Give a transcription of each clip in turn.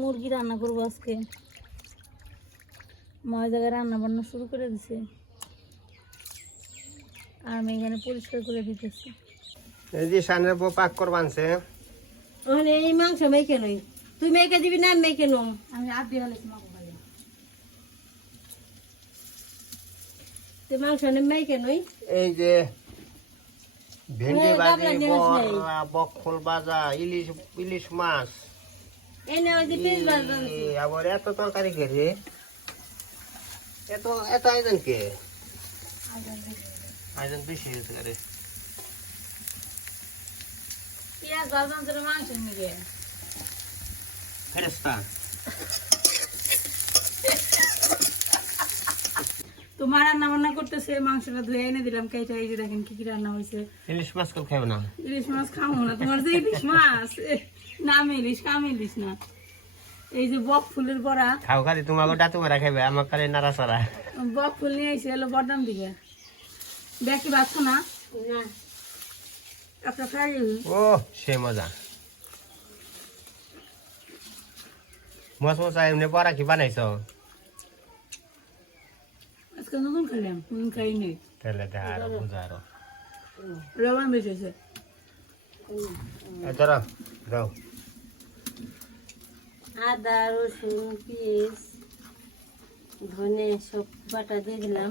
মুরগি রান্না করবো আজকে। ময় জায়গায় রান্না বান্না শুরু করে দিছে আর আমি এখানে পরিষ্কার করে দিতেছি। এই যে সানের বউ পাক কর বানছে। ওখানে এই মাংস মেখে নই, তুই মেখে দিবি না আমি মেখে নম? আমি আর দিয়ে গেলে মাগো ভালো তুই মাংস মেখে নই। এই যে ভেন্ডি ওই ভাজি, গাবলা নিয়ে আসলে। বড়া, বকফুল ভাজা, ইলিশ মাছ। এনে ওই যে পিস বাজা আবার এত তরকারি করে এত এত আয়োজন কে? আয়োজন বেশি হয়েছে করে। পেঁয়াজ ভাজন করে মাংসের মিলিয়ে ফেরেস্তা তোমার রান্না বান্না করতেছে, মাংসটা ধুয়ে এনে দিলাম কেটে। এই যে দেখেন কি কি রান্না হয়েছে। ইলিশ মাছ কেউ খাবে না। ইলিশ মাছ খাবো না, তোমার যে ইলিশ মাছ নাম ইলিশ, কাম ইলিশ না। এই যে বক ফুলের বড়া, খাও খালি তোমাকে ডাতু মারা খাবে, আমার খালি নাড়া চারা। বক ফুল নিয়ে এসে এলো বদাম দিকে। দেখি বাচ্চ না না, একটা ফ্রাই। ও সে মজা। মশমশা এমনি বড়া কি বানাইছো? আজকে নতুন খেলাম, খাই নেই। তাহলে দেখা আরো বুঝা আরো। লবণ বেশি হয়েছে। ধরো দাও। আদা রসুন পেঁয়াজ ধনে সব বাটা দিয়ে দিলাম।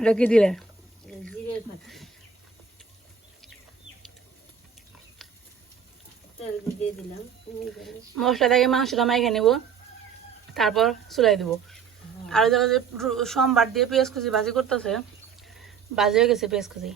এটা কি দিলে? জিরে বাটা, তেল দিয়ে দিলাম। মশলাটাকে মাংসটা মাইখে নেবো, তারপর চুলাই দেবো। আর দেখা যায় সোমবার দিয়ে পেঁয়াজ কুচি ভাজি করতেছে, ভাজি হয়ে গেছে পেঁয়াজ কুচি।